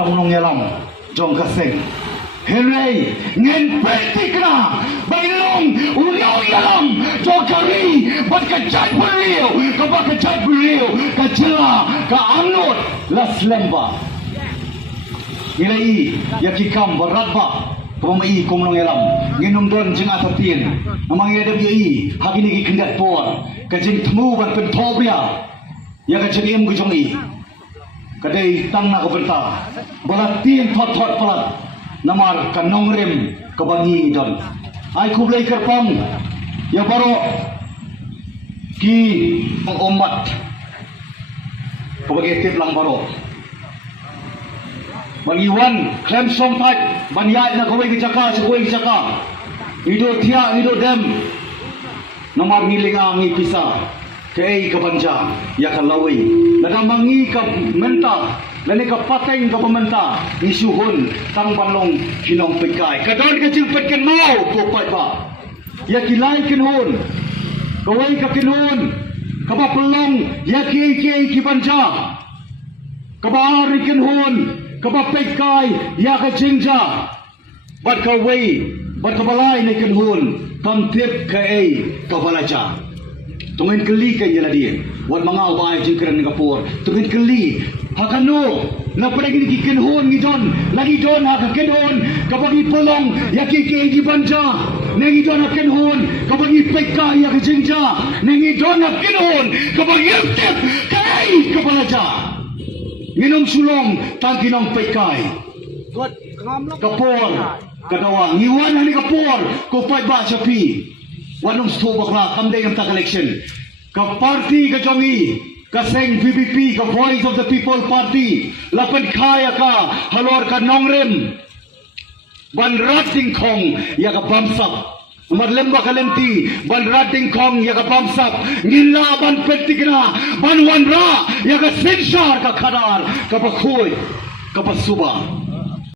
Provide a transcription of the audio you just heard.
tong nong yalam jong kaseng Henry ngin pyntikna bailong unyong yalam jong kari bat kajat beriu kabak kajat beriu kajela ka amnot las lemba ilai yakikam beratba pemai kumlong yalam nginum don jeng atatin amang ya debi hagini ki kendat por kajing temu ban pentobria ya kajing im gujongi kadai tangna ko benta balatin thot palat namar kanong rem kabangi don ai kublai kerpang ya baro ki pengomat pabagai tip lang baro Bangiwan, klem som tat, banyai na kawai kicaka, sekawai kicaka. Hidup tiak, hidup dem. Nomor ngiling angi pisah. Kei kabanja, ya kalawai. Nada mangi ka menta, lani ka pateng ka pementa. Nisuhun, tang panlong kinong pekai. Kadon kecil petken mau, kopai ba. Ya kilai kinhun. Kawai ka kinhun. Kaba pelong, ya kei kibanja. Kaba ari kinhun. Kaba pekai ya ka jinja bat ka wei bat ka balai ne kan hun kam tip ka ei ka balaja tungin keli ka yala dia wat mangal bai jingkran ni kapur tungin keli hakano na pergi ki kan hun ni don lagi don ha ka kan hun ka bagi polong ya ki di banja nengi don kan hun ka bagi pekai ya ka jinja nengi don kan hun ka bagi tip ka ei ka balaja Minum sulong tangkinong pekai. Kapor kadawa ngiwan hani kapor ko pai ba sapi. Wanong sto bakla kamday ng election. Ka party ka jongi ka seng PPP ka Voice of the People Party lapan kaya ka halor ka nongrem. Ban rating kong ya ka bamsap. Marlemba kalenti ban rating kong ya ka bamsap ngila ban pyntikna ban wanra ya ka sensar ka kadar ka bakhoy ka pasuba